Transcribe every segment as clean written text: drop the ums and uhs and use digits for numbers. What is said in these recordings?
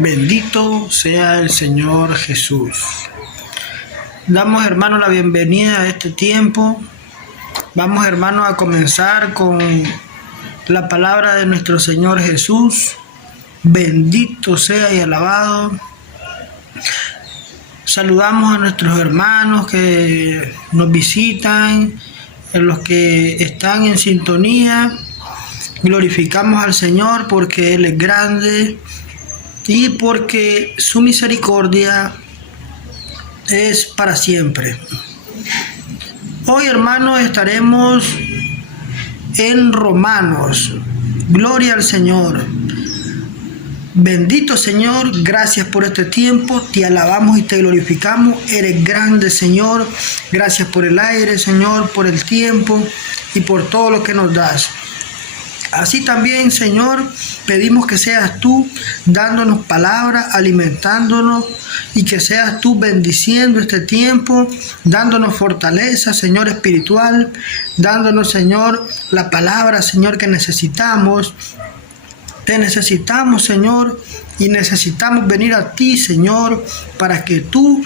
Bendito sea el Señor Jesús. Damos, hermanos, la bienvenida a este tiempo. Vamos, hermanos, a comenzar con la palabra de nuestro Señor Jesús. Bendito sea y alabado. Saludamos a nuestros hermanos que nos visitan, a los que están en sintonía. Glorificamos al Señor porque Él es grande y porque su misericordia es para siempre. Hoy, hermanos, estaremos en Romanos. Gloria al Señor. Bendito Señor, gracias por este tiempo, te alabamos y te glorificamos. Eres grande, Señor. Gracias por el aire, Señor, por el tiempo y por todo lo que nos das. Así también, Señor, pedimos que seas tú dándonos palabra, alimentándonos, y que seas tú bendiciendo este tiempo, dándonos fortaleza, Señor, espiritual, dándonos, Señor, la palabra, Señor, que necesitamos. Te necesitamos, Señor, y necesitamos venir a ti, Señor, para que tú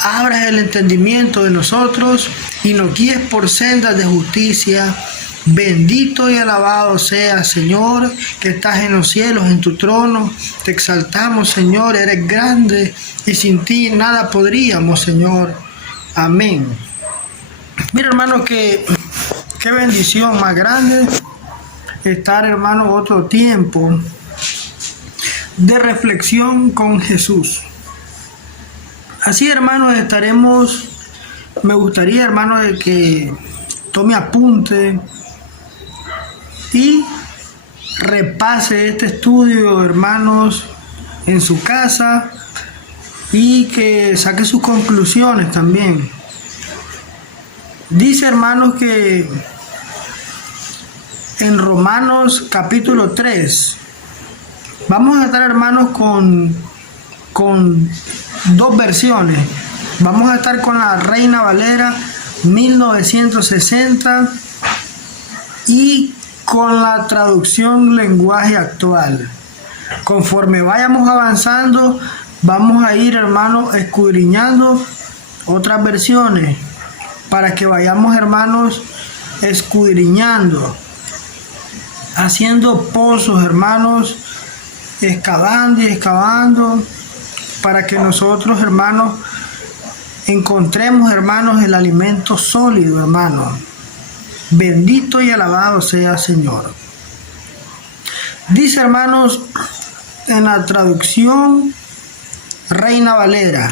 abras el entendimiento de nosotros y nos guíes por sendas de justicia. Bendito y alabado sea, Señor, que estás en los cielos, en tu trono. Te exaltamos, Señor, eres grande y sin ti nada podríamos, Señor. Amén. Mira, hermano, qué bendición más grande estar, hermano, otro tiempo de reflexión con Jesús. Así, hermano, me gustaría, hermano, de que tome apunte y repase este estudio, hermanos, en su casa, y que saque sus conclusiones también. Dice, hermanos, que en Romanos capítulo 3 vamos a estar, hermanos, con dos versiones. Vamos a estar con la Reina Valera 1960 y con la traducción lenguaje actual. Conforme vayamos avanzando, vamos a ir, hermanos, escudriñando otras versiones para que vayamos, hermanos, escudriñando, haciendo pozos, hermanos, excavando y excavando, para que nosotros, hermanos, encontremos, hermanos, el alimento sólido, hermanos. Bendito y alabado sea, Señor. Dice, hermanos, en la traducción Reina Valera,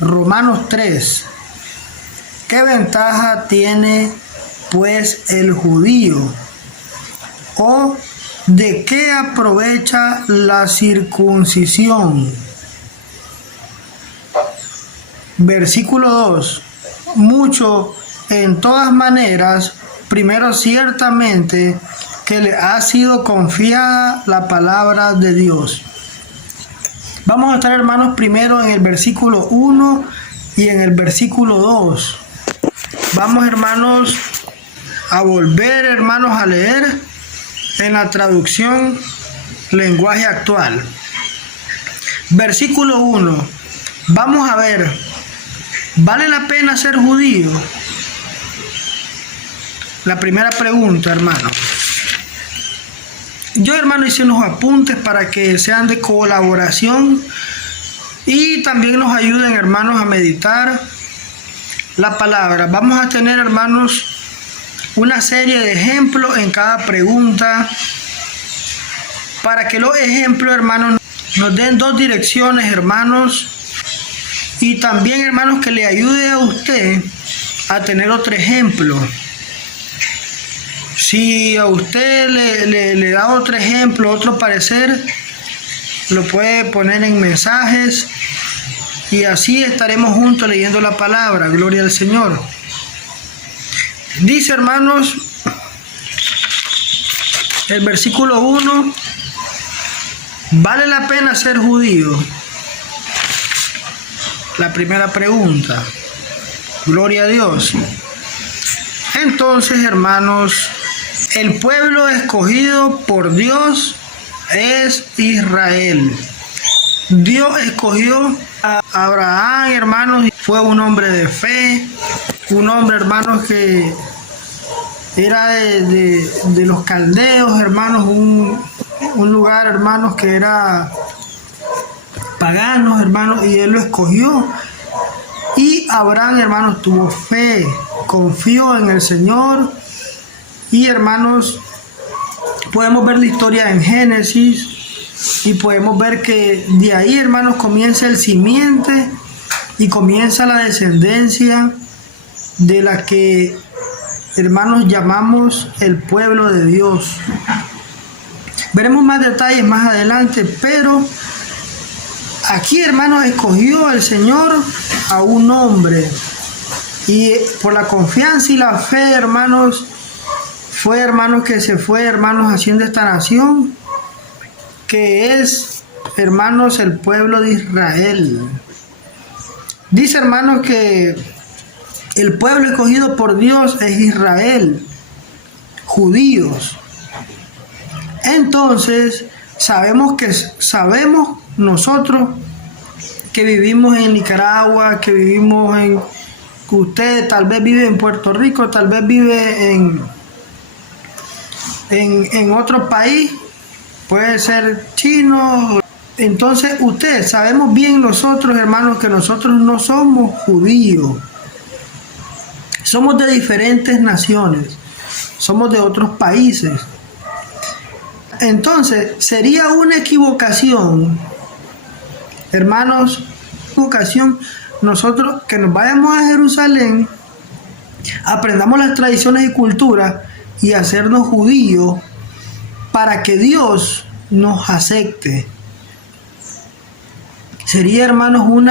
Romanos 3, ¿qué ventaja tiene, pues, el judío? ¿O de qué aprovecha la circuncisión? Versículo 2. Mucho, en todas maneras, primero ciertamente que le ha sido confiada la palabra de Dios. Vamos a estar, hermanos, primero en el versículo 1 y en el versículo 2. Vamos, hermanos, a volver, hermanos, a leer en la traducción lenguaje actual. Versículo 1. Vamos a ver, ¿vale la pena ser judío? La primera pregunta, hermano. Yo, hermano, hice unos apuntes para que sean de colaboración y también nos ayuden, hermanos, a meditar la palabra. Vamos a tener, hermanos, una serie de ejemplos en cada pregunta, para que los ejemplos, hermanos, nos den dos direcciones, hermanos, y también, hermanos, que le ayude a usted a tener otro ejemplo. Si a usted le da otro ejemplo, otro parecer, lo puede poner en mensajes y así estaremos juntos leyendo la palabra. Gloria al Señor. Dice, hermanos, el versículo 1, ¿vale la pena ser judío? La primera pregunta. Gloria a Dios. Entonces, hermanos, el pueblo escogido por Dios es Israel. Dios escogió a Abraham, hermanos, y fue un hombre de fe, un hombre, hermanos, que era de los caldeos, hermanos, un lugar, hermanos, que era paganos, hermanos, y él lo escogió. Y Abraham, hermanos, tuvo fe, confió en el Señor. Y, hermanos, podemos ver la historia en Génesis y podemos ver que de ahí, hermanos, comienza el simiente y comienza la descendencia de la que, hermanos, llamamos el pueblo de Dios. Veremos más detalles más adelante, pero aquí, hermanos, escogió el Señor a un hombre, y por la confianza y la fe, hermanos, fue, hermanos, que se fue, hermanos, haciendo esta nación, que es, hermanos, el pueblo de Israel. Dice, hermanos, que el pueblo escogido por Dios es Israel, judíos. Entonces, sabemos nosotros que vivimos en Nicaragua, que vivimos que usted tal vez vive en Puerto Rico, tal vez vive en otro país, puede ser chino. Entonces sabemos bien nosotros, hermanos, que nosotros no somos judíos, somos de diferentes naciones, somos de otros países. Entonces sería una equivocación, hermanos, nosotros que nos vayamos a Jerusalén, aprendamos las tradiciones y culturas y hacernos judíos para que Dios nos acepte. Sería, hermanos, un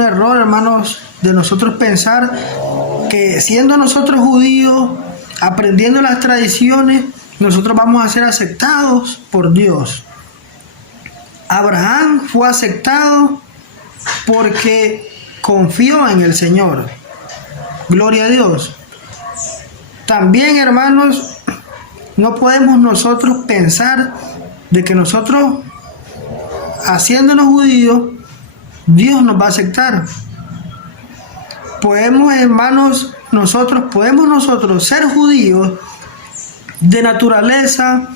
error, hermanos, de nosotros pensar que siendo nosotros judíos, aprendiendo las tradiciones, nosotros vamos a ser aceptados por Dios. Abraham fue aceptado porque confió en el Señor. Gloria a Dios. También, hermanos, no podemos nosotros pensar de que nosotros, haciéndonos judíos, Dios nos va a aceptar. Podemos, hermanos, podemos nosotros ser judíos de naturaleza,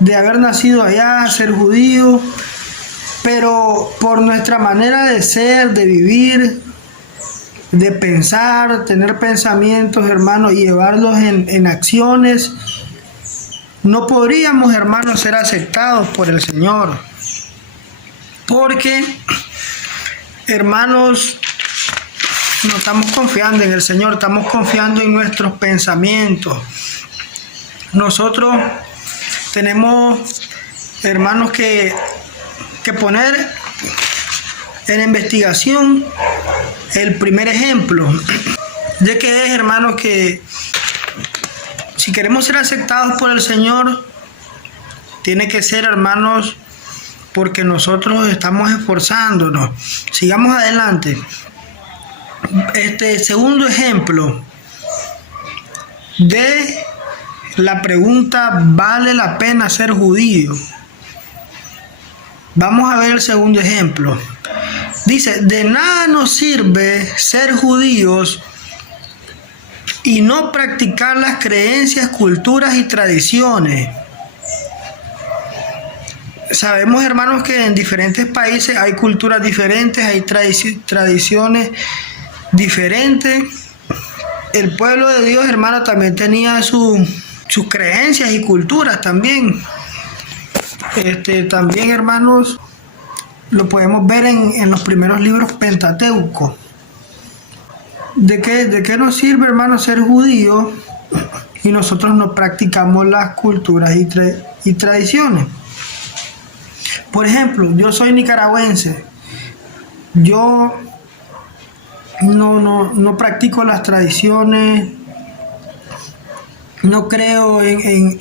de haber nacido allá, ser judíos, pero por nuestra manera de ser, de vivir, de pensar, tener pensamientos, hermanos, y llevarlos en acciones, no podríamos, hermanos, ser aceptados por el Señor. Porque, hermanos, no estamos confiando en el Señor, estamos confiando en nuestros pensamientos. Nosotros tenemos, hermanos, que poner en investigación el primer ejemplo de que es, hermanos, que si queremos ser aceptados por el Señor, tiene que ser, hermanos, porque nosotros estamos esforzándonos. Sigamos adelante. Segundo ejemplo de la pregunta, ¿vale la pena ser judío? Vamos a ver el segundo ejemplo. Dice, de nada nos sirve ser judíos y no practicar las creencias, culturas y tradiciones. Sabemos, hermanos, que en diferentes países hay culturas diferentes, hay tradiciones diferentes. El pueblo de Dios, hermano, también tenía sus creencias y culturas también. También, hermanos, lo podemos ver en los primeros libros pentateucos. ¿De qué nos sirve, hermanos, ser judíos y nosotros no practicamos las culturas y tradiciones? Por ejemplo, yo soy nicaragüense. Yo no practico las tradiciones, no creo en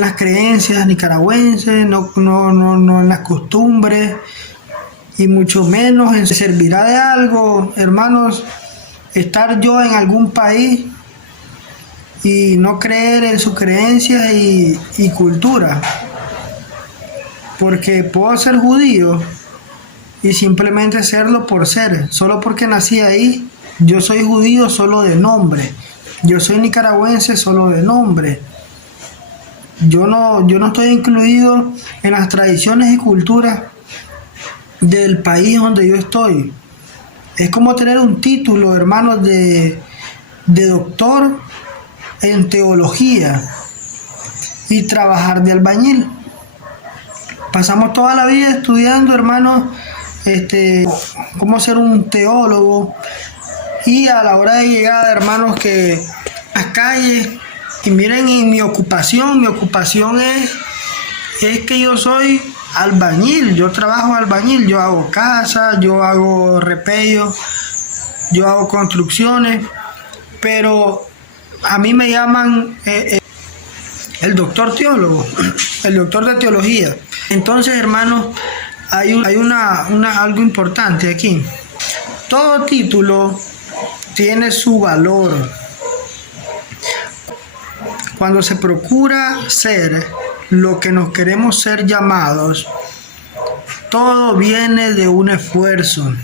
las creencias nicaragüenses, no en las costumbres, y mucho menos en servirá de algo, hermanos, estar yo en algún país y no creer en sus creencias y cultura. porque puedo ser judío y simplemente serlo por ser, solo porque nací ahí. Yo soy judío solo de nombre, yo soy nicaragüense solo de nombre. Yo no estoy incluido en las tradiciones y culturas del país donde yo estoy. Es como tener un título, hermanos, de doctor en teología y trabajar de albañil. Pasamos toda la vida estudiando, hermanos, cómo ser un teólogo, y a la hora de llegar, hermanos, que las calles, y miren, y mi ocupación es que yo soy albañil, yo trabajo albañil, yo hago casas, yo hago repellos, yo hago construcciones, pero a mí me llaman el doctor teólogo, el doctor de teología. Entonces, hermanos, hay algo importante aquí. Todo título tiene su valor. Cuando se procura ser lo que nos queremos ser llamados, todo viene de un esfuerzo.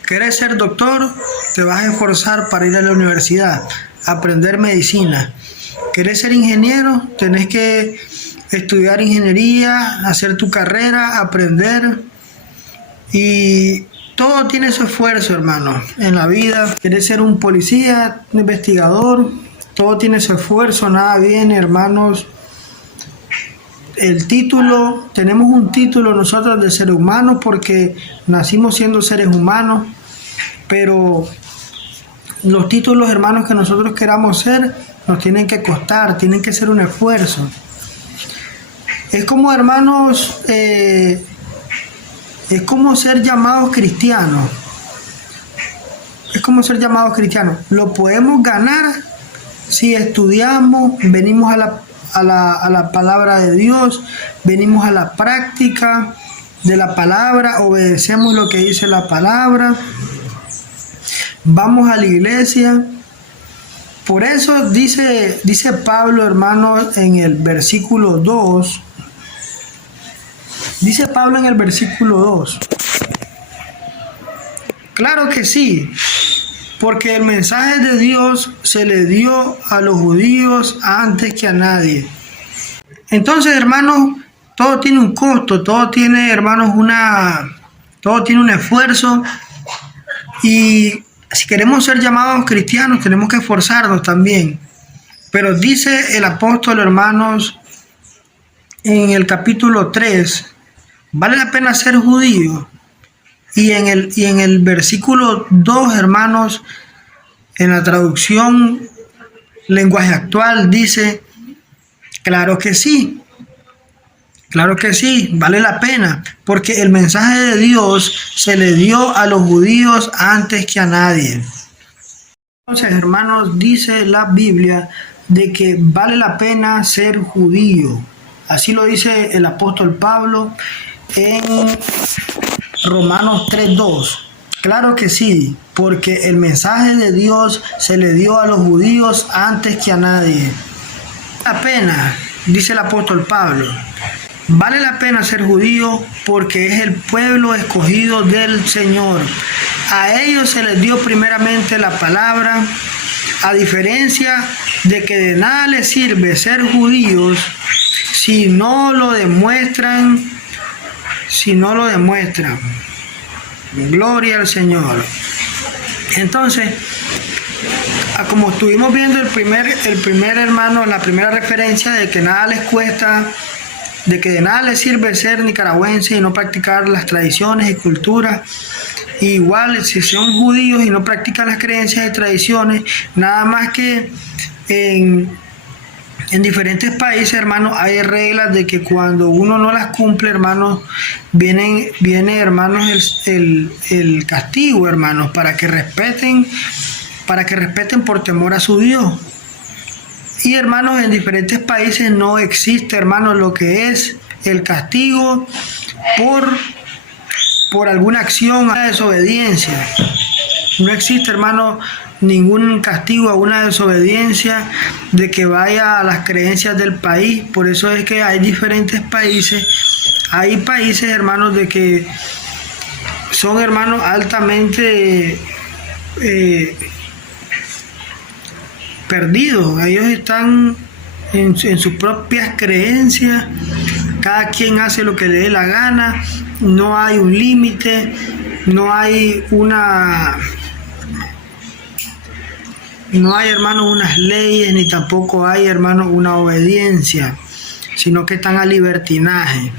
¿Quieres ser doctor? Te vas a esforzar para ir a la universidad, aprender medicina. ¿Quieres ser ingeniero? Tenés que estudiar ingeniería, hacer tu carrera, aprender. Y todo tiene su esfuerzo, hermano, en la vida. ¿Quieres ser un policía, un investigador? Todo tiene su esfuerzo, nada viene, hermanos. El título, tenemos un título nosotros de ser humanos porque nacimos siendo seres humanos, pero los títulos, hermanos, que nosotros queramos ser, nos tienen que costar, tienen que ser un esfuerzo. Es como, hermanos, es como ser llamados cristianos. Es como ser llamados cristianos. Lo podemos ganar si estudiamos, venimos a la palabra de Dios, venimos a la práctica de la palabra, obedecemos lo que dice la palabra, vamos a la iglesia. Por eso dice Pablo, hermano, en el versículo 2, dice Pablo en el versículo 2, claro que sí, porque el mensaje de Dios se le dio a los judíos antes que a nadie. Entonces, hermanos, todo tiene un costo, todo tiene, hermanos, todo tiene un esfuerzo, y si queremos ser llamados cristianos tenemos que esforzarnos también. Pero dice el apóstol, hermanos, en el capítulo 3, vale la pena ser judío. Y en el versículo 2, hermanos, en la traducción lenguaje actual dice, claro que sí, vale la pena, porque el mensaje de Dios se le dio a los judíos antes que a nadie. Entonces, hermanos, dice la Biblia de que vale la pena ser judío. Así lo dice el apóstol Pablo en Romanos 3:2. Claro que sí, porque el mensaje de Dios se le dio a los judíos antes que a nadie. La pena, dice el apóstol Pablo, vale la pena ser judío porque es el pueblo escogido del Señor. A ellos se les dio primeramente la palabra, a diferencia de que de nada les sirve ser judíos si no lo demuestran. Gloria al Señor. Entonces, como estuvimos viendo el primer hermano, la primera referencia de que nada les cuesta, de que de nada les sirve ser nicaragüense y no practicar las tradiciones y culturas. Igual, si son judíos y no practican las creencias y tradiciones, nada más que en diferentes países, hermanos, hay reglas de que cuando uno no las cumple, hermanos, viene, hermanos, el castigo, hermanos, para que respeten por temor a su Dios. Y, hermanos, en diferentes países no existe, hermanos, lo que es el castigo por alguna acción, a desobediencia. No existe, hermano, ningún castigo a una desobediencia de que vaya a las creencias del país. Por eso es que hay diferentes países Hay países, hermanos, de que son, hermanos, altamente perdidos. Ellos están en sus propias creencias. Cada quien hace lo que le dé la gana. No hay un límite. No hay, hermanos, unas leyes, ni tampoco hay, hermanos, una obediencia, sino que están a libertinaje.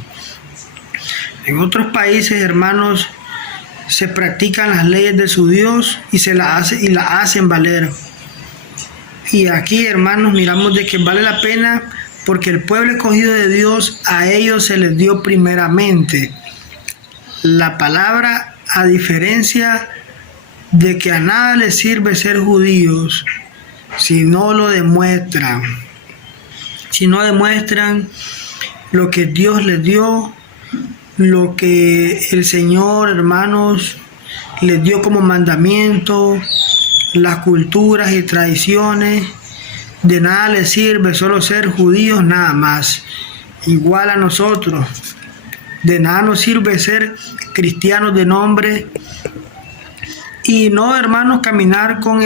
En otros países, hermanos, se practican las leyes de su Dios y las hacen valer. Y aquí, hermanos, miramos de que vale la pena porque el pueblo escogido de Dios, a ellos se les dio primeramente la palabra, a diferencia de que a nada les sirve ser judíos si no lo demuestran. Si no demuestran lo que Dios les dio, lo que el Señor, hermanos, les dio como mandamiento, las culturas y tradiciones, de nada les sirve solo ser judíos nada más, igual a nosotros. De nada nos sirve ser cristianos de nombre y no, hermanos, caminar con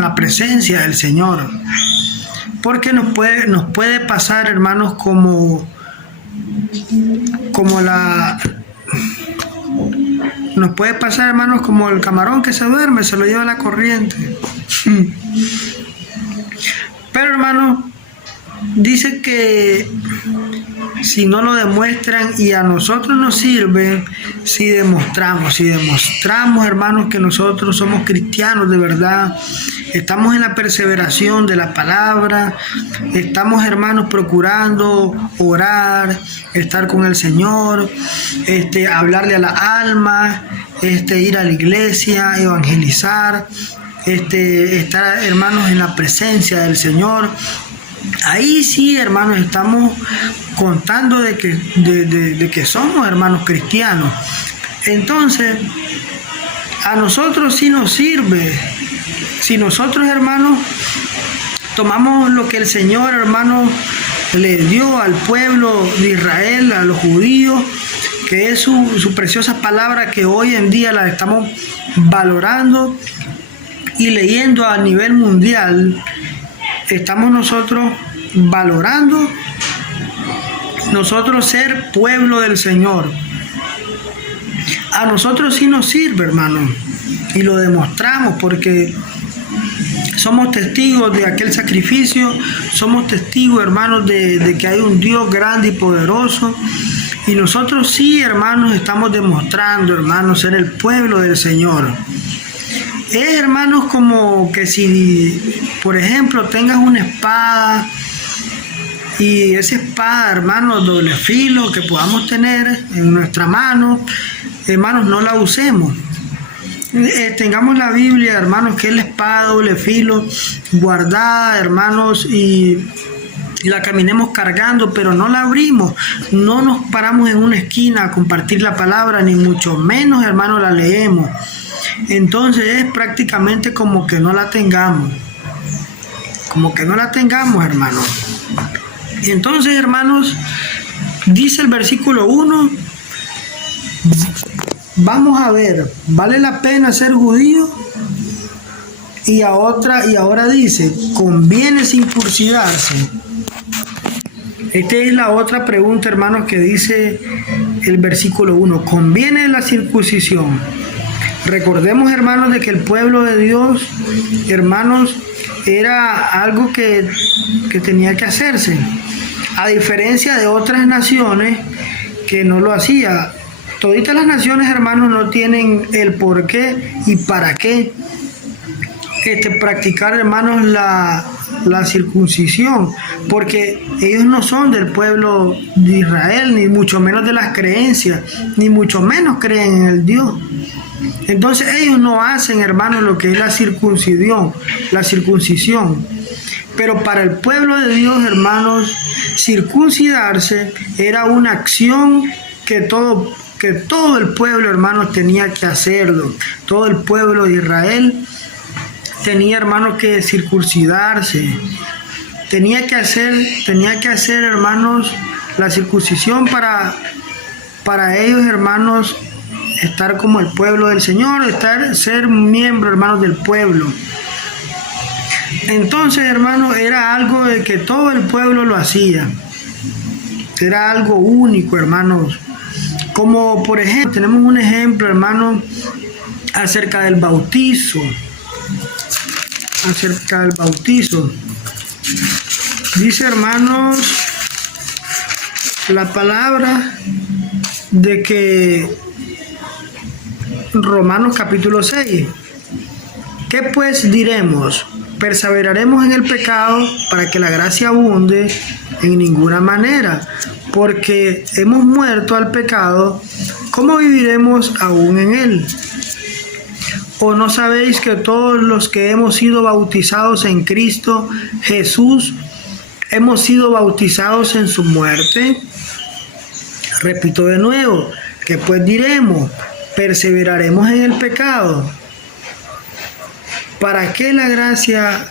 la presencia del Señor, porque nos puede pasar, hermanos, nos puede pasar, hermanos, como el camarón que se duerme, se lo lleva la corriente. Pero, hermanos, dice que si no lo demuestran, y a nosotros nos sirve si demostramos, hermanos, que nosotros somos cristianos de verdad, estamos en la perseveración de la palabra, estamos, hermanos, procurando orar, estar con el Señor, hablarle a la alma, ir a la iglesia, evangelizar, estar, hermanos, en la presencia del Señor. Ahí sí, hermanos, estamos contando de que somos, hermanos, cristianos. Entonces, a nosotros sí nos sirve. Si nosotros, hermanos, tomamos lo que el Señor, hermanos, le dio al pueblo de Israel, a los judíos, que es su preciosa palabra, que hoy en día la estamos valorando y leyendo a nivel mundial, estamos nosotros valorando nosotros ser pueblo del Señor. A nosotros sí nos sirve, hermano, y lo demostramos porque somos testigos de aquel sacrificio, somos testigos, hermanos, de que hay un Dios grande y poderoso, y nosotros sí, hermanos, estamos demostrando, hermanos, ser el pueblo del Señor. Es, hermanos, como que si, por ejemplo, tengas una espada y esa espada, hermanos, doble filo que podamos tener en nuestra mano, hermanos, no la usemos. Tengamos la Biblia, hermanos, que es la espada doble filo guardada, hermanos, y la caminemos cargando, pero no la abrimos, no nos paramos en una esquina a compartir la palabra, ni mucho menos, hermanos, la leemos. Entonces es prácticamente como que no la tengamos, hermanos. Y entonces, hermanos, dice el versículo 1, vamos a ver, ¿vale la pena ser judío? Y ahora dice, ¿conviene circuncidarse? Esta es la otra pregunta, hermanos, que dice el versículo 1, ¿conviene la circuncisión? Recordemos, hermanos, de que el pueblo de Dios, hermanos, era algo que tenía que hacerse, a diferencia de otras naciones que no lo hacían. Toditas las naciones, hermanos, no tienen el por qué y para qué practicar, hermanos, la circuncisión, porque ellos no son del pueblo de Israel, ni mucho menos de las creencias, ni mucho menos creen en el Dios. Entonces ellos no hacen, hermanos, lo que es la circuncisión. Pero para el pueblo de Dios, hermanos, circuncidarse era una acción que todo el pueblo, hermanos, tenía que hacerlo. Todo el pueblo de Israel tenía, hermanos, que circuncidarse. Tenía que hacer, hermanos, la circuncisión para ellos, hermanos, estar como el pueblo del Señor, ser miembro, hermanos, del pueblo. Entonces, hermanos, era algo de que todo el pueblo lo hacía. Era algo único, hermanos. Como por ejemplo, tenemos un ejemplo, hermanos, acerca del bautizo. Acerca del bautizo. Dice, hermanos, la palabra de que Romanos capítulo 6. ¿Qué pues diremos? ¿Perseveraremos en el pecado para que la gracia abunde? En ninguna manera, porque hemos muerto al pecado, ¿cómo viviremos aún en él? ¿O no sabéis que todos los que hemos sido bautizados en Cristo Jesús, hemos sido bautizados en su muerte? Repito de nuevo, ¿qué pues diremos? ¿Perseveraremos en el pecado para que la gracia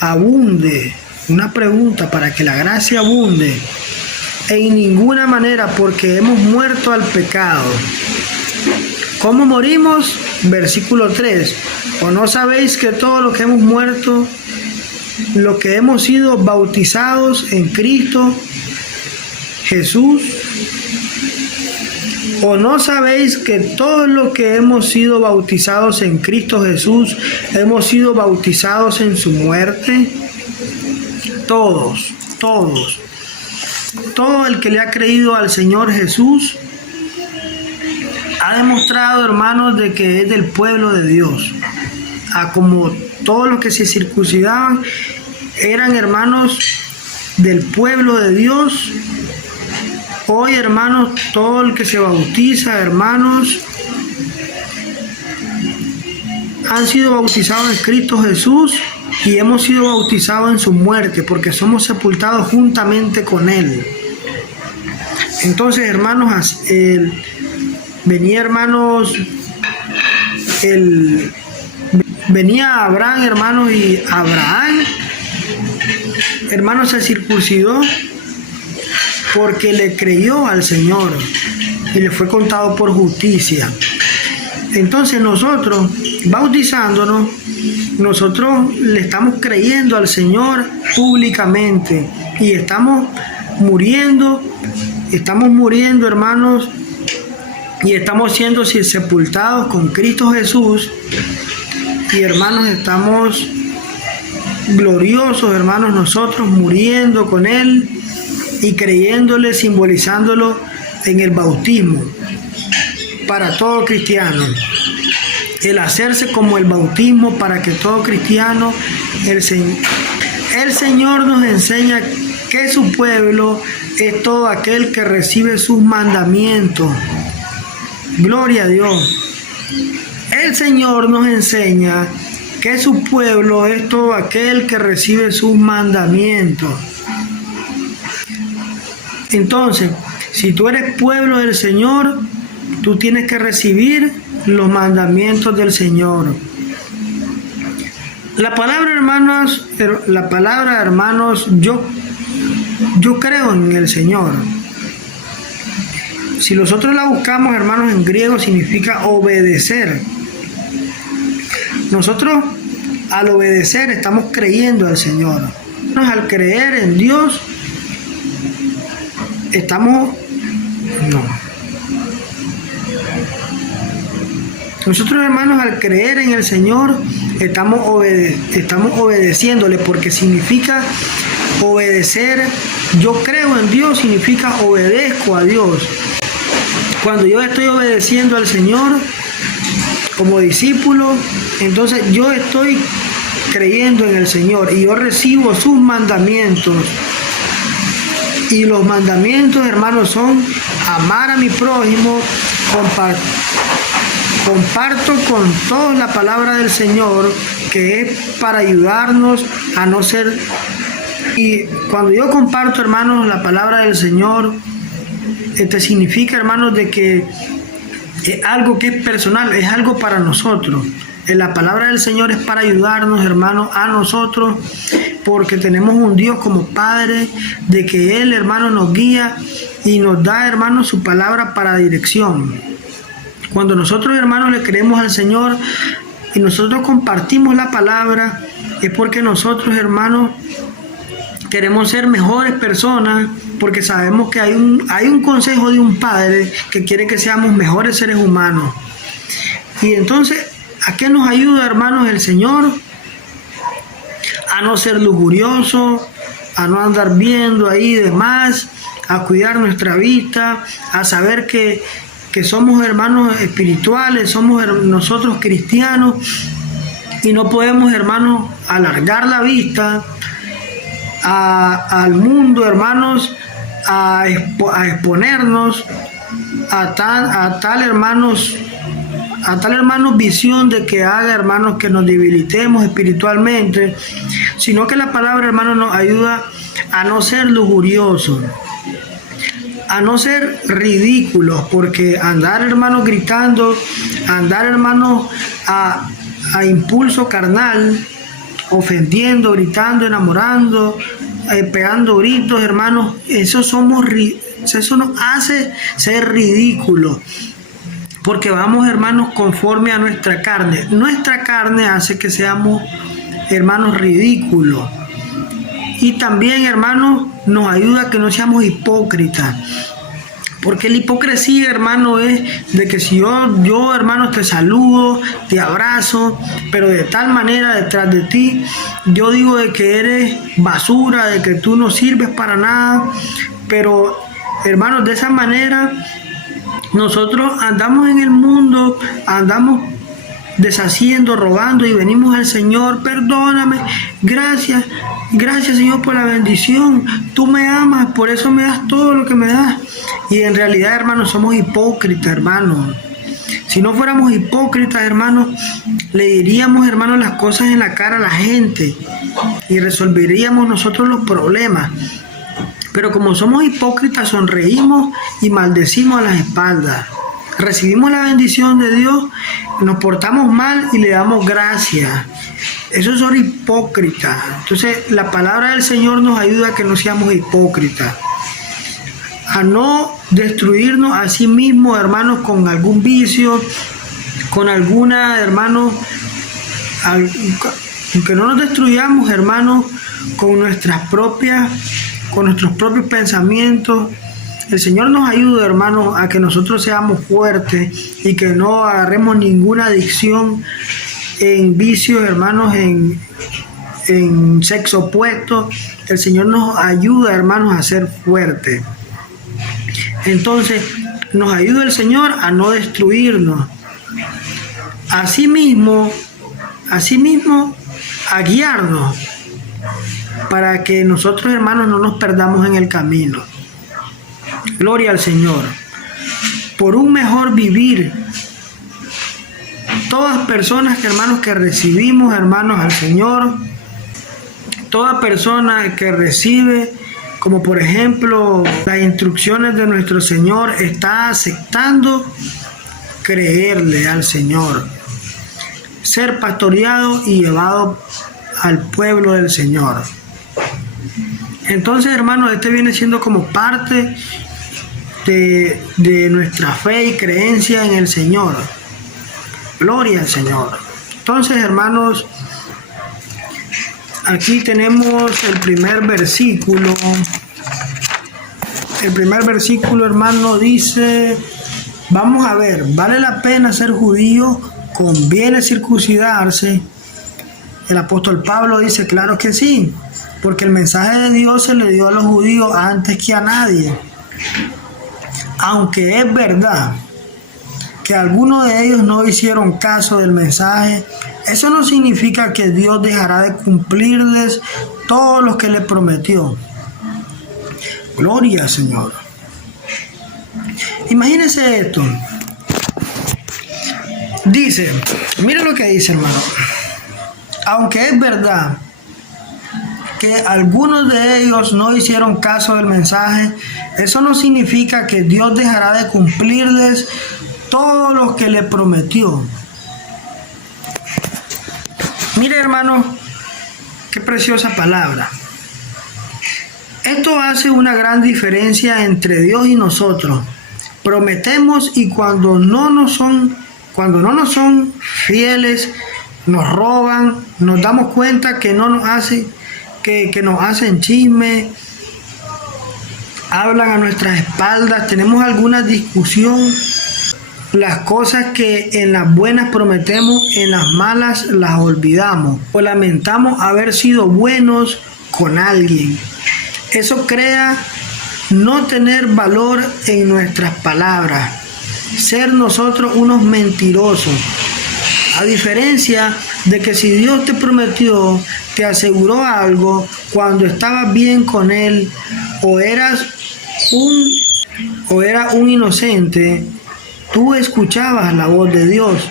abunde? Una pregunta, para que la gracia abunde. En ninguna manera, porque hemos muerto al pecado. ¿Cómo morimos? Versículo 3. ¿O no sabéis que todos los que hemos muerto, los que hemos sido bautizados en Cristo Jesús? ¿O no sabéis que todos los que hemos sido bautizados en Cristo Jesús, hemos sido bautizados en su muerte? Todos. Todo el que le ha creído al Señor Jesús ha demostrado, hermanos, de que es del pueblo de Dios. Como todos los que se circuncidaban eran, hermanos, del pueblo de Dios. Hoy, hermanos, todo el que se bautiza, hermanos, han sido bautizados en Cristo Jesús y hemos sido bautizados en su muerte, porque somos sepultados juntamente con Él. Entonces, hermanos, venía Abraham, hermanos, y Abraham, hermanos, se circuncidó porque le creyó al Señor y le fue contado por justicia. Entonces nosotros, bautizándonos, nosotros le estamos creyendo al Señor públicamente y estamos muriendo, hermanos, y estamos siendo sepultados con Cristo Jesús. Y, hermanos, estamos gloriosos, hermanos, nosotros muriendo con Él y creyéndole, simbolizándolo en el bautismo para todo cristiano. El hacerse como el bautismo para que todo cristiano, el Señor nos enseña que su pueblo es todo aquel que recibe sus mandamientos. Gloria a Dios. El Señor nos enseña que su pueblo es todo aquel que recibe sus mandamientos. Entonces, si tú eres pueblo del Señor, tú tienes que recibir los mandamientos del Señor. La palabra, hermanos, yo creo en el Señor. Si nosotros la buscamos, hermanos, en griego significa obedecer. Nosotros al obedecer estamos creyendo al Señor. Al creer en Dios, Nosotros, hermanos, al creer en el Señor, estamos obedeciéndole, porque significa obedecer. Yo creo en Dios significa obedezco a Dios. Cuando yo estoy obedeciendo al Señor como discípulo, entonces yo estoy creyendo en el Señor y yo recibo sus mandamientos. Y los mandamientos, hermanos, son amar a mi prójimo, comparto con todos la palabra del Señor, que es para ayudarnos a no ser. Y cuando yo comparto, hermanos, la palabra del Señor, significa, hermanos, de que es algo que es personal, es algo para nosotros. La palabra del Señor es para ayudarnos, hermanos, a nosotros, porque tenemos un Dios como Padre, de que Él, hermano, nos guía y nos da, hermanos, su palabra para dirección. Cuando nosotros, hermanos, le creemos al Señor y nosotros compartimos la palabra, es porque nosotros, hermanos, queremos ser mejores personas, porque sabemos que hay un consejo de un Padre que quiere que seamos mejores seres humanos. Y entonces, ¿a qué nos ayuda, hermanos, el Señor? A no ser lujuriosos, a no andar viendo ahí de más, a cuidar nuestra vista, a saber que somos hermanos espirituales, somos nosotros cristianos y no podemos, hermanos, alargar la vista al mundo, hermanos, a exponernos a tal, hermanos, visión de que haga, hermanos, que nos debilitemos espiritualmente, sino que la palabra, hermanos, nos ayuda a no ser lujuriosos, a no ser ridículos, porque andar, hermanos, gritando, andar, hermanos, a impulso carnal, ofendiendo, gritando, enamorando, pegando gritos, hermanos, eso nos hace ser ridículos, porque vamos, hermanos, conforme a nuestra carne. Nuestra carne hace que seamos, hermanos, ridículos. Y también, hermanos, nos ayuda a que no seamos hipócritas. Porque la hipocresía, hermano, es de que si yo, hermano, te saludo, te abrazo, pero de tal manera detrás de ti, yo digo de que eres basura, de que tú no sirves para nada. Pero, hermanos, de esa manera, nosotros andamos en el mundo, andamos deshaciendo, robando, y venimos al Señor: perdóname, gracias Señor por la bendición, tú me amas, por eso me das todo lo que me das. Y en realidad, hermanos, somos hipócritas, hermanos. Si no fuéramos hipócritas, hermanos, le diríamos, hermanos, las cosas en la cara a la gente y resolveríamos nosotros los problemas. Pero como somos hipócritas, sonreímos y maldecimos a las espaldas. Recibimos la bendición de Dios, nos portamos mal y le damos gracias. Eso es ser hipócrita. Entonces, la palabra del Señor nos ayuda a que no seamos hipócritas, a no destruirnos a sí mismos, hermanos, con algún vicio, con alguna, hermanos, que no nos destruyamos, hermanos, con nuestros propios pensamientos. El Señor nos ayuda, hermanos, a que nosotros seamos fuertes y que no agarremos ninguna adicción en vicios, hermanos, en sexo opuesto. El Señor nos ayuda, hermanos, a ser fuertes. Entonces, nos ayuda el Señor a no destruirnos. Asimismo, a guiarnos para que nosotros, hermanos, no nos perdamos en el camino. Gloria al Señor. Por un mejor vivir. Todas personas, hermanos, que recibimos, hermanos, al Señor, toda persona que recibe, como por ejemplo las instrucciones de nuestro Señor, está aceptando creerle al Señor, ser pastoreado y llevado al pueblo del Señor. Entonces, hermanos, este viene siendo como parte de nuestra fe y creencia en el Señor. Gloria al Señor. Entonces, hermanos, aquí tenemos el primer versículo. El primer versículo, hermano, dice, vamos a ver, ¿vale la pena ser judío? ¿Conviene circuncidarse? El apóstol Pablo dice, claro que sí, porque el mensaje de Dios se le dio a los judíos antes que a nadie. Aunque es verdad que algunos de ellos no hicieron caso del mensaje, eso no significa que Dios dejará de cumplirles todo lo que les prometió. Gloria al Señor. Imagínense esto. Dice, mira lo que dice, hermano. Aunque es verdad que algunos de ellos no hicieron caso del mensaje, eso no significa que Dios dejará de cumplirles todo lo que le prometió. Mire, hermano, qué preciosa palabra. Esto hace una gran diferencia entre Dios y nosotros. Prometemos y cuando no nos son fieles, nos roban, nos damos cuenta que no nos hacen, que nos hacen chisme, hablan a nuestras espaldas, tenemos alguna discusión. Las cosas que en las buenas prometemos, en las malas las olvidamos o lamentamos haber sido buenos con alguien. Eso crea no tener valor en nuestras palabras, ser nosotros unos mentirosos. A diferencia de que si Dios te prometió, te aseguró algo cuando estabas bien con Él, o era un inocente, tú escuchabas la voz de Dios,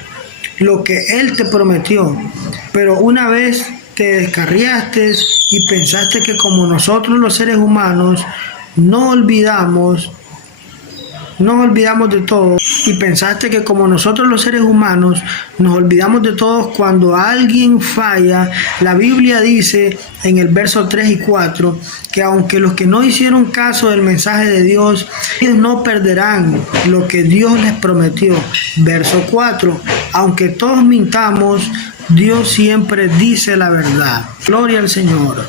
lo que Él te prometió. Pero una vez te descarriaste y pensaste que como nosotros los seres humanos nos olvidamos de todo, y pensaste que como nosotros los seres humanos nos olvidamos de todos cuando alguien falla, la Biblia dice en el verso 3 y 4 que aunque los que no hicieron caso del mensaje de Dios, ellos no perderán lo que Dios les prometió. Verso 4, aunque todos mintamos, Dios siempre dice la verdad. Gloria al Señor.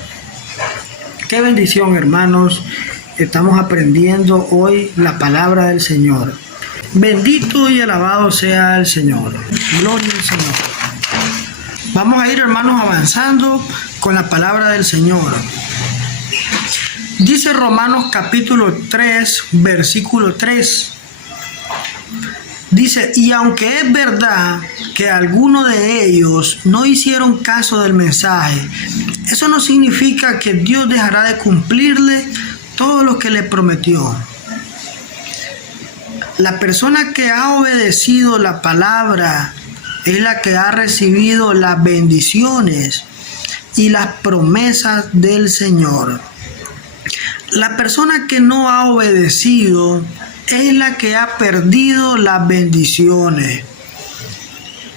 Qué bendición, hermanos. Estamos aprendiendo hoy la palabra del Señor. Bendito y alabado sea el Señor. Gloria al Señor. Vamos a ir, hermanos, avanzando con la palabra del Señor. Dice Romanos capítulo 3, versículo 3. Dice, y aunque es verdad que algunos de ellos no hicieron caso del mensaje, eso no significa que Dios dejará de cumplirle todo lo que le prometió. La persona que ha obedecido la palabra es la que ha recibido las bendiciones y las promesas del Señor. La persona que no ha obedecido es la que ha perdido las bendiciones.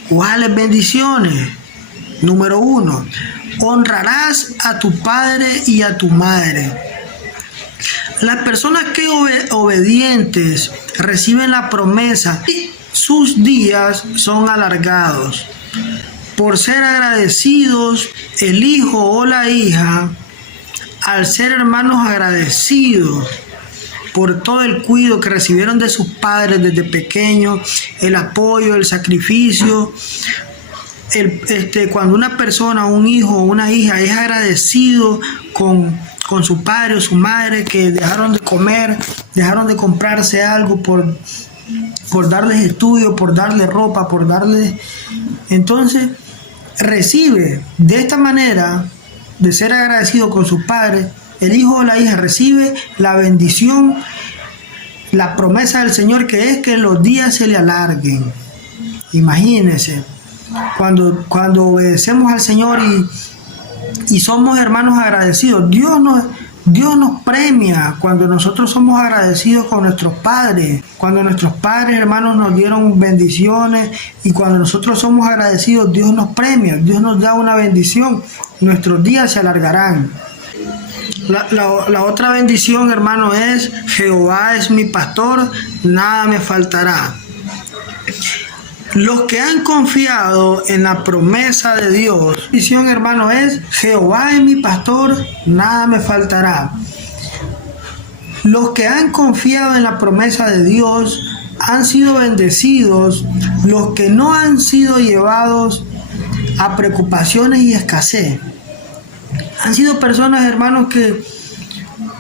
¿Cuáles bendiciones? Número 1, honrarás a tu padre y a tu madre. Las personas que obedientes reciben la promesa y sus días son alargados. Por ser agradecidos, el hijo o la hija, al ser hermanos agradecidos por todo el cuidado que recibieron de sus padres desde pequeños, el apoyo, el sacrificio. Cuando una persona, un hijo o una hija es agradecido con su padre o su madre, que dejaron de comer, dejaron de comprarse algo por darles estudio, por darles ropa, por darles... Entonces, recibe de esta manera, de ser agradecido con sus padres, el hijo o la hija recibe la bendición, la promesa del Señor, que es que los días se le alarguen. Imagínense, cuando obedecemos al Señor y somos hermanos agradecidos, Dios nos premia cuando nosotros somos agradecidos con nuestros padres, cuando nuestros padres, hermanos, nos dieron bendiciones, y cuando nosotros somos agradecidos, Dios nos premia, Dios nos da una bendición, nuestros días se alargarán. La otra bendición, hermano, es Jehová es mi pastor, nada me faltará. Los que han confiado en la promesa de Dios, la bendición, hermano, es Jehová es mi pastor, nada me faltará. Los que han confiado en la promesa de Dios han sido bendecidos. Los que no han sido llevados a preocupaciones y escasez han sido personas, hermanos, que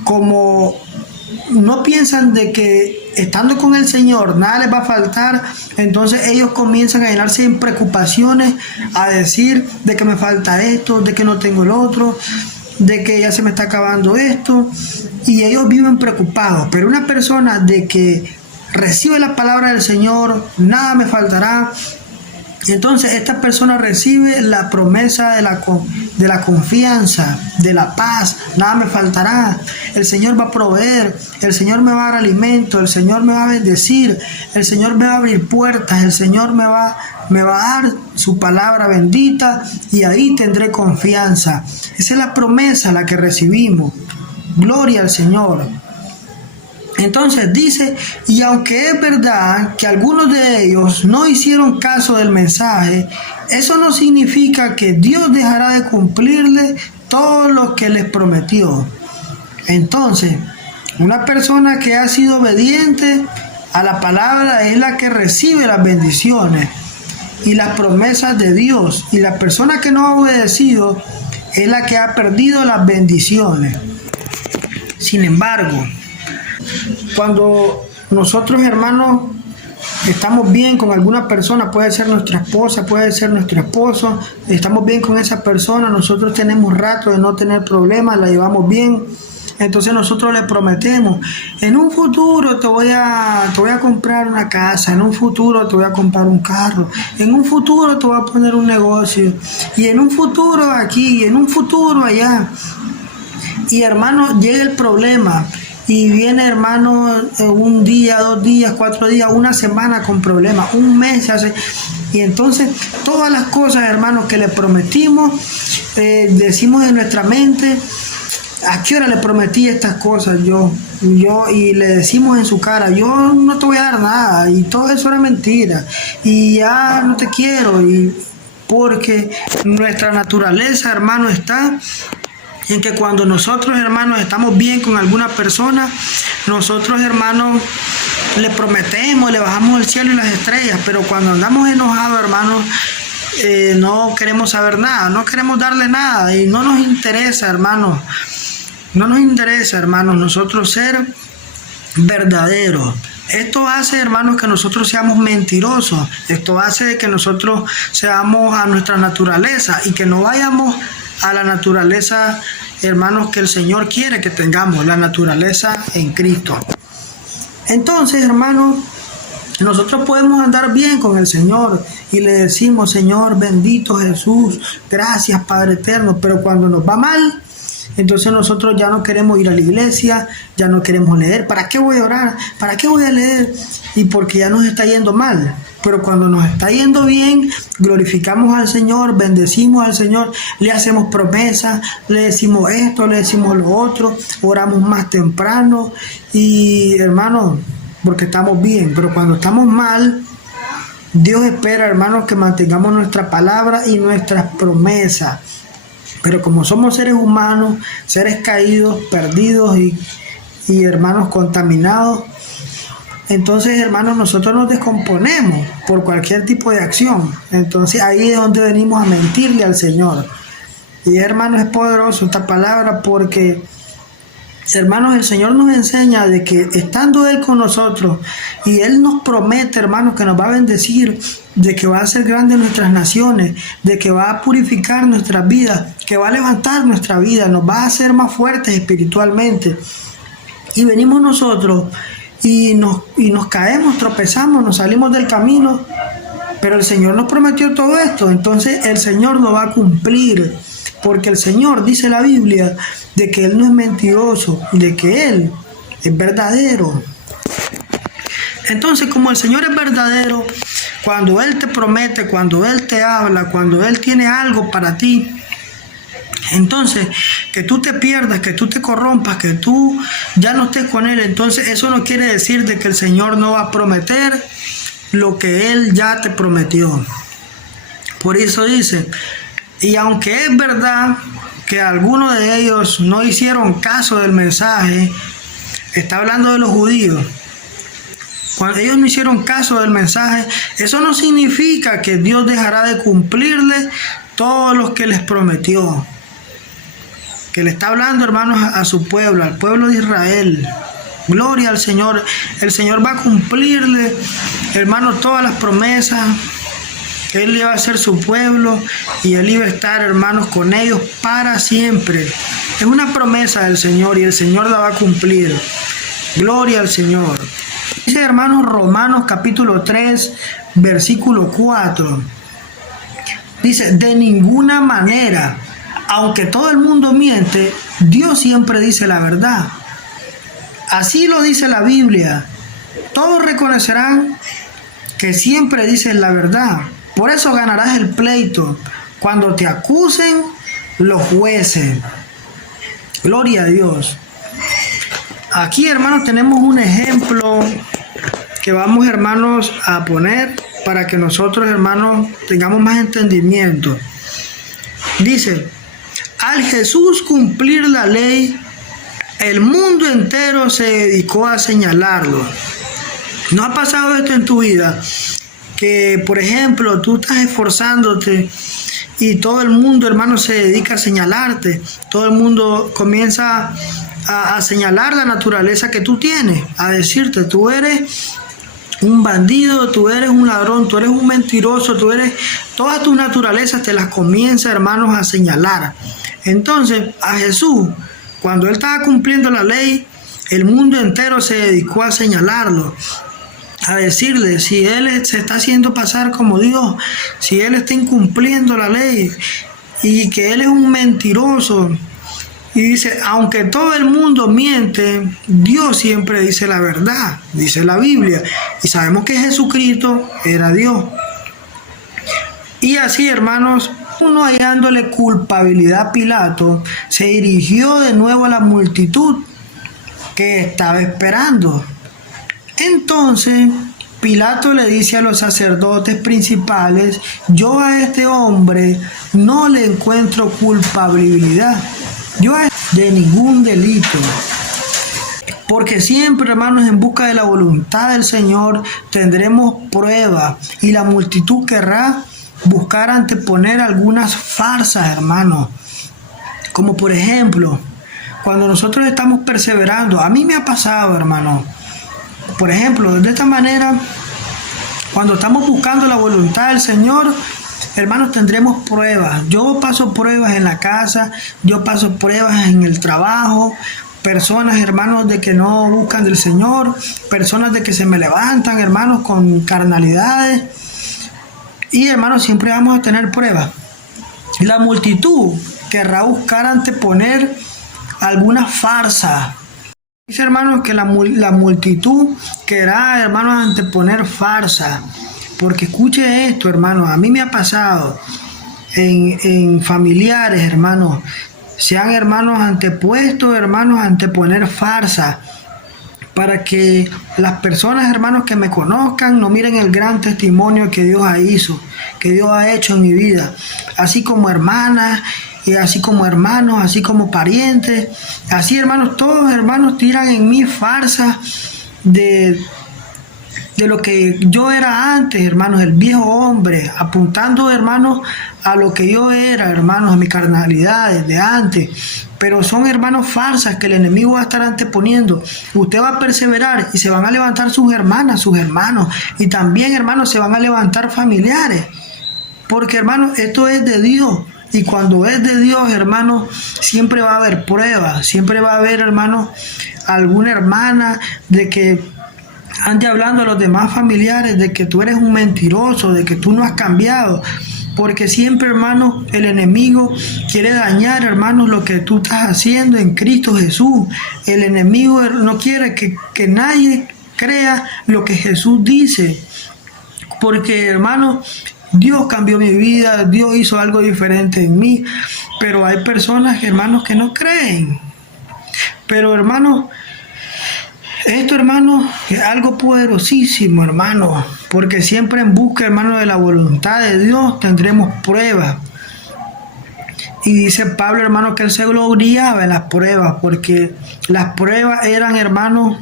como no piensan de que estando con el Señor nada les va a faltar, entonces ellos comienzan a llenarse en preocupaciones, a decir de que me falta esto, de que no tengo el otro, de que ya se me está acabando esto, y ellos viven preocupados. Pero una persona de que recibe la palabra del Señor, nada me faltará, Entonces esta persona recibe la promesa de la confianza, de la paz. Nada me faltará. El Señor va a proveer. El Señor me va a dar alimento. El Señor me va a bendecir. El Señor me va a abrir puertas. El Señor me va a dar su palabra bendita y ahí tendré confianza. Esa es la promesa la que recibimos. Gloria al Señor. Entonces dice, y aunque es verdad que algunos de ellos no hicieron caso del mensaje, eso no significa que Dios dejará de cumplirle todo lo que les prometió. Entonces, una persona que ha sido obediente a la palabra es la que recibe las bendiciones y las promesas de Dios, y la persona que no ha obedecido es la que ha perdido las bendiciones. Sin embargo, cuando nosotros, hermanos, estamos bien con alguna persona, puede ser nuestra esposa, puede ser nuestro esposo, estamos bien con esa persona, nosotros tenemos rato de no tener problemas, la llevamos bien, entonces nosotros le prometemos, en un futuro te voy a comprar una casa, en un futuro te voy a comprar un carro, en un futuro te voy a poner un negocio, y en un futuro aquí, y en un futuro allá. Y hermano, llega el problema y viene, hermano, un día, 2 días, 4 días, una semana con problemas, un mes hace. Y entonces todas las cosas, hermano, que le prometimos, decimos en nuestra mente, ¿a qué hora le prometí estas cosas yo? Y le decimos en su cara, yo no te voy a dar nada, y todo eso era mentira, y ya no te quiero, y porque nuestra naturaleza, hermano, está en que cuando nosotros, hermanos, estamos bien con alguna persona, nosotros, hermanos, le prometemos, le bajamos el cielo y las estrellas, pero cuando andamos enojados, hermanos, no queremos saber nada, no queremos darle nada y no nos interesa, hermanos, nosotros ser verdaderos. Esto hace, hermanos, que nosotros seamos mentirosos, esto hace que nosotros seamos a nuestra naturaleza y que no vayamos a la naturaleza, hermanos, que el Señor quiere que tengamos, la naturaleza en Cristo. Entonces, hermanos, nosotros podemos andar bien con el Señor y le decimos, Señor, bendito Jesús, gracias Padre eterno, pero cuando nos va mal, entonces nosotros ya no queremos ir a la iglesia, ya no queremos leer. ¿Para qué voy a orar? ¿Para qué voy a leer? Y porque ya nos está yendo mal. Pero cuando nos está yendo bien, glorificamos al Señor, bendecimos al Señor, le hacemos promesas, le decimos esto, le decimos lo otro, oramos más temprano y, hermanos, porque estamos bien. Pero cuando estamos mal, Dios espera, hermanos, que mantengamos nuestra palabra y nuestras promesas. Pero como somos seres humanos, seres caídos, perdidos y hermanos, contaminados, entonces, hermanos, nosotros nos descomponemos por cualquier tipo de acción. Entonces ahí es donde venimos a mentirle al Señor. Y, hermanos, es poderoso esta palabra porque, hermanos, el Señor nos enseña de que estando Él con nosotros y Él nos promete, hermanos, que nos va a bendecir, de que va a hacer grandes nuestras naciones, de que va a purificar nuestras vidas, que va a levantar nuestra vida, nos va a hacer más fuertes espiritualmente. Y venimos nosotros y nos caemos, tropezamos, nos salimos del camino, pero el Señor nos prometió todo esto, entonces el Señor lo va a cumplir, porque el Señor, dice la Biblia, de que Él no es mentiroso, de que Él es verdadero. Entonces, como el Señor es verdadero, cuando Él te promete, cuando Él te habla, cuando Él tiene algo para ti, entonces, que tú te pierdas, que tú te corrompas, que tú ya no estés con Él, entonces eso no quiere decir de que el Señor no va a prometer lo que Él ya te prometió. Por eso dice, y aunque es verdad que algunos de ellos no hicieron caso del mensaje, está hablando de los judíos, cuando ellos no hicieron caso del mensaje, eso no significa que Dios dejará de cumplirles todo lo que les prometió. Que le está hablando, hermanos, a su pueblo, al pueblo de Israel. Gloria al Señor. El Señor va a cumplirle, hermanos, todas las promesas. Él iba a ser su pueblo y Él iba a estar, hermanos, con ellos para siempre. Es una promesa del Señor y el Señor la va a cumplir. Gloria al Señor. Dice, hermanos, Romanos capítulo 3, versículo 4. Dice, de ninguna manera. Aunque todo el mundo miente, Dios siempre dice la verdad. Así lo dice la Biblia. Todos reconocerán que siempre dices la verdad. Por eso ganarás el pleito cuando te acusen los jueces. Gloria a Dios. Aquí, hermanos, tenemos un ejemplo que vamos, hermanos, a poner para que nosotros, hermanos, tengamos más entendimiento. Dice, al Jesús cumplir la ley, el mundo entero se dedicó a señalarlo. ¿No ha pasado esto en tu vida? Que, por ejemplo, tú estás esforzándote y todo el mundo, hermano, se dedica a señalarte. Todo el mundo comienza a señalar la naturaleza que tú tienes, a decirte, tú eres un bandido, tú eres un ladrón, tú eres un mentiroso, tú eres... Todas tus naturalezas te las comienza, hermanos, a señalar. Entonces, a Jesús, cuando él estaba cumpliendo la ley, el mundo entero se dedicó a señalarlo, a decirle si él se está haciendo pasar como Dios, si él está incumpliendo la ley y que él es un mentiroso. Y dice, aunque todo el mundo miente, Dios siempre dice la verdad, dice la Biblia. Y sabemos que Jesucristo era Dios. Y así, hermanos, uno hallándole culpabilidad a Pilato, se dirigió de nuevo a la multitud que estaba esperando. Entonces, Pilato le dice a los sacerdotes principales, yo a este hombre no le encuentro culpabilidad. Yo de ningún delito. Porque siempre, hermanos, en busca de la voluntad del Señor tendremos pruebas y la multitud querrá buscar anteponer algunas farsas, hermanos. Como por ejemplo, cuando nosotros estamos perseverando, a mí me ha pasado, hermano. Por ejemplo, de esta manera, cuando estamos buscando la voluntad del Señor, hermanos, tendremos pruebas. Yo paso pruebas en la casa, yo paso pruebas en el trabajo, personas, hermanos, de que no buscan del Señor, personas de que se me levantan, hermanos, con carnalidades. Y, hermanos, siempre vamos a tener pruebas. La multitud querrá buscar anteponer alguna farsa. Dice, hermanos, que la multitud querrá, hermanos, anteponer farsa. Porque escuche esto, hermanos, a mí me ha pasado en familiares, hermanos, se han, hermanos, antepuesto, hermanos, anteponer farsa, para que las personas, hermanos, que me conozcan no miren el gran testimonio que Dios ha hecho en mi vida, así como hermanas, y así como hermanos, así como parientes, así, hermanos, todos, hermanos, tiran en mí farsa de lo que yo era antes, hermanos, el viejo hombre, apuntando, hermanos, a lo que yo era, hermanos, a mi carnalidad de antes. Pero son, hermanos, farsas que el enemigo va a estar anteponiendo. Usted va a perseverar y se van a levantar sus hermanas, sus hermanos. Y también, hermanos, se van a levantar familiares. Porque, hermanos, esto es de Dios. Y cuando es de Dios, hermanos, siempre va a haber pruebas. Siempre va a haber, hermanos, alguna hermana de que ande hablando a los demás familiares de que tú eres un mentiroso, de que tú no has cambiado. Porque siempre, hermanos, el enemigo quiere dañar, hermanos, lo que tú estás haciendo en Cristo Jesús. El enemigo no quiere que nadie crea lo que Jesús dice. Porque, hermanos, Dios cambió mi vida, Dios hizo algo diferente en mí. Pero hay personas, hermanos, que no creen. Pero, hermanos, esto, hermano, es algo poderosísimo, hermano, porque siempre en busca, hermano, de la voluntad de Dios tendremos pruebas. Y dice Pablo, hermano, que él se gloriaba en las pruebas, porque las pruebas eran, hermano,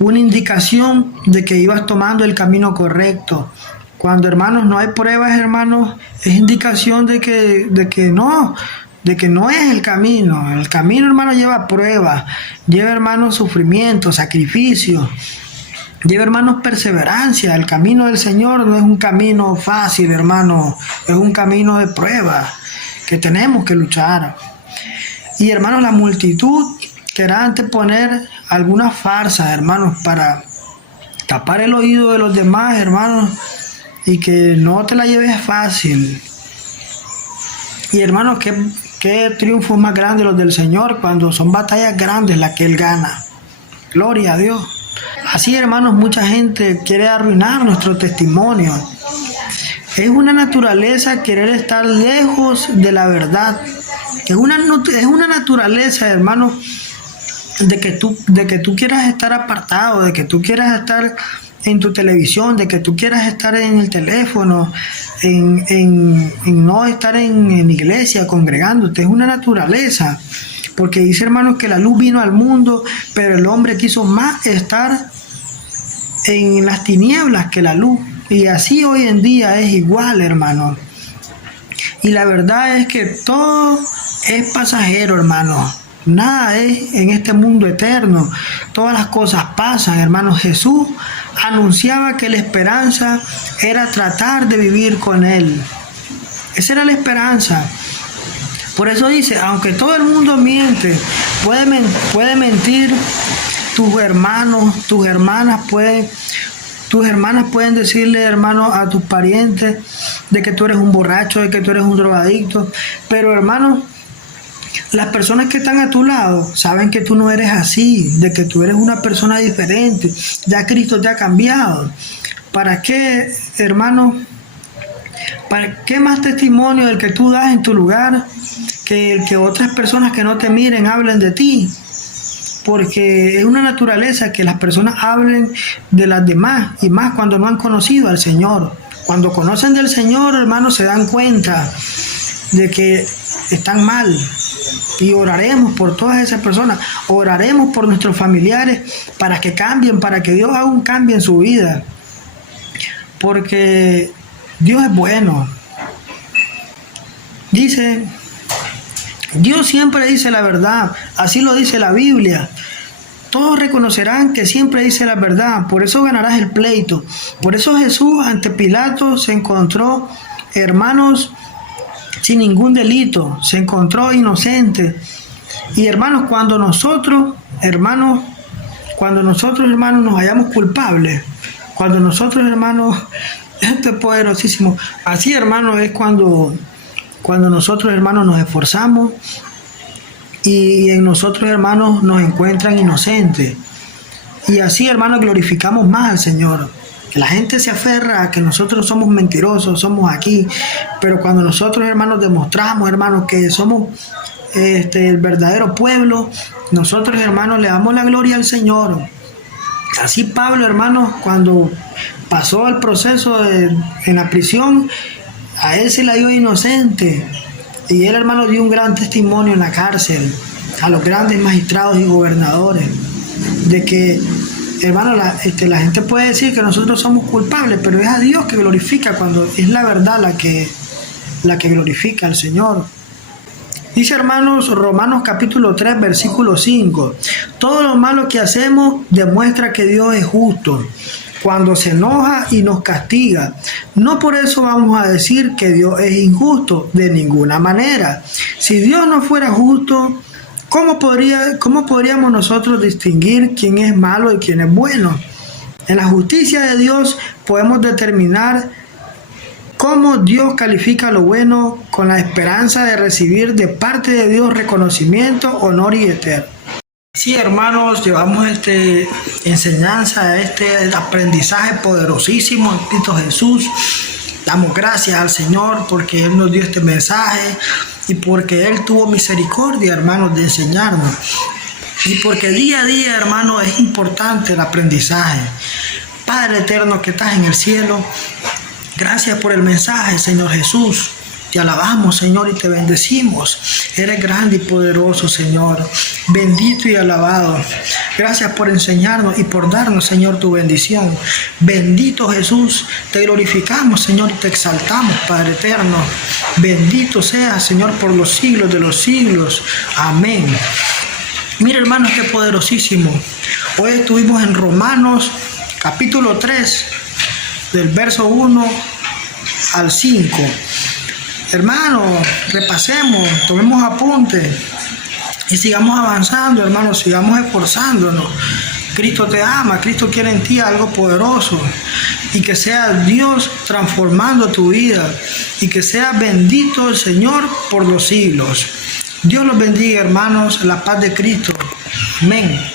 una indicación de que ibas tomando el camino correcto. Cuando, hermanos, no hay pruebas, hermanos, es indicación de que no es el camino. El camino, hermano, lleva pruebas, lleva, hermanos, sufrimiento, sacrificio, lleva, hermanos, perseverancia. El camino del Señor no es un camino fácil, hermano, es un camino de pruebas que tenemos que luchar. Y, hermanos, la multitud querrá anteponer algunas farsas, hermanos, para tapar el oído de los demás, hermanos, y que no te la lleves fácil. Y hermanos, qué triunfos más grandes los del Señor cuando son batallas grandes las que Él gana. Gloria a Dios. Así, hermanos, mucha gente quiere arruinar nuestro testimonio. Es una naturaleza querer estar lejos de la verdad. Es una naturaleza, hermanos, de que tú quieras estar apartado, de que tú quieras estar en tu televisión, de que tú quieras estar en el teléfono, en no estar en iglesia, congregándote. Es una naturaleza. Porque dice, hermanos, que la luz vino al mundo, pero el hombre quiso más estar en las tinieblas que la luz. Y así hoy en día es igual, hermano. Y la verdad es que todo es pasajero, hermano. Nada es en este mundo eterno. Todas las cosas pasan, hermano. Jesús anunciaba que la esperanza era tratar de vivir con Él. Esa era la esperanza. Por eso dice, aunque todo el mundo miente, puede mentir, tus hermanos, tus hermanas pueden decirle, hermano, a tus parientes de que tú eres un borracho, de que tú eres un drogadicto. Pero, hermano, las personas que están a tu lado saben que tú no eres así, de que tú eres una persona diferente. Ya Cristo te ha cambiado. ¿Para qué, hermano? ¿Para qué más testimonio del que tú das en tu lugar que otras personas que no te miren hablen de ti? Porque es una naturaleza que las personas hablen de las demás, y más cuando no han conocido al Señor. Cuando conocen del Señor, hermanos, se dan cuenta de que están mal. Y oraremos por todas esas personas, oraremos por nuestros familiares para que cambien, para que Dios haga un cambio en su vida. Porque Dios es bueno. Dice, Dios siempre dice la verdad, así lo dice la Biblia. Todos reconocerán que siempre dice la verdad, por eso ganarás el pleito. Por eso Jesús ante Pilato se encontró, hermanos, sin ningún delito, se encontró inocente. Y hermanos, cuando nosotros, hermanos, nos hallamos culpables, cuando nosotros, hermanos, esto es poderosísimo. Así, hermanos, es cuando nosotros, hermanos, nos esforzamos y en nosotros, hermanos, nos encuentran inocentes. Y así, hermanos, glorificamos más al Señor. Que la gente se aferra a que nosotros somos mentirosos, somos aquí, pero cuando nosotros, hermanos, demostramos, hermanos, que somos el verdadero pueblo, nosotros, hermanos, le damos la gloria al Señor. Así Pablo, hermanos, cuando pasó el proceso en la prisión, a él se la dio inocente, y él, hermano, dio un gran testimonio en la cárcel a los grandes magistrados y gobernadores de que, hermano, la gente puede decir que nosotros somos culpables, pero es a Dios que glorifica cuando es la verdad la que glorifica al Señor. Dice, hermanos, Romanos capítulo 3, versículo 5, todo lo malo que hacemos demuestra que Dios es justo cuando se enoja y nos castiga. No por eso vamos a decir que Dios es injusto, de ninguna manera. Si Dios no fuera justo, ¿cómo podríamos nosotros distinguir quién es malo y quién es bueno? En la justicia de Dios podemos determinar cómo Dios califica lo bueno con la esperanza de recibir de parte de Dios reconocimiento, honor y eterno. Sí, hermanos, llevamos enseñanza, aprendizaje poderosísimo en Cristo Jesús. Damos gracias al Señor porque Él nos dio este mensaje y porque Él tuvo misericordia, hermanos, de enseñarnos. Y porque día a día, hermanos, es importante el aprendizaje. Padre eterno que estás en el cielo, gracias por el mensaje, Señor Jesús. Te alabamos, Señor, y te bendecimos. Eres grande y poderoso, Señor. Bendito y alabado. Gracias por enseñarnos y por darnos, Señor, tu bendición. Bendito Jesús, te glorificamos, Señor, y te exaltamos, Padre eterno. Bendito seas, Señor, por los siglos de los siglos. Amén. Mira, hermanos, qué poderosísimo. Hoy estuvimos en Romanos, capítulo 3, del verso 1 al 5. Hermanos, repasemos, tomemos apuntes y sigamos avanzando, hermanos, sigamos esforzándonos. Cristo te ama, Cristo quiere en ti algo poderoso. y que sea Dios transformando tu vida y que sea bendito el Señor por los siglos. Dios los bendiga, hermanos, la paz de Cristo. Amén.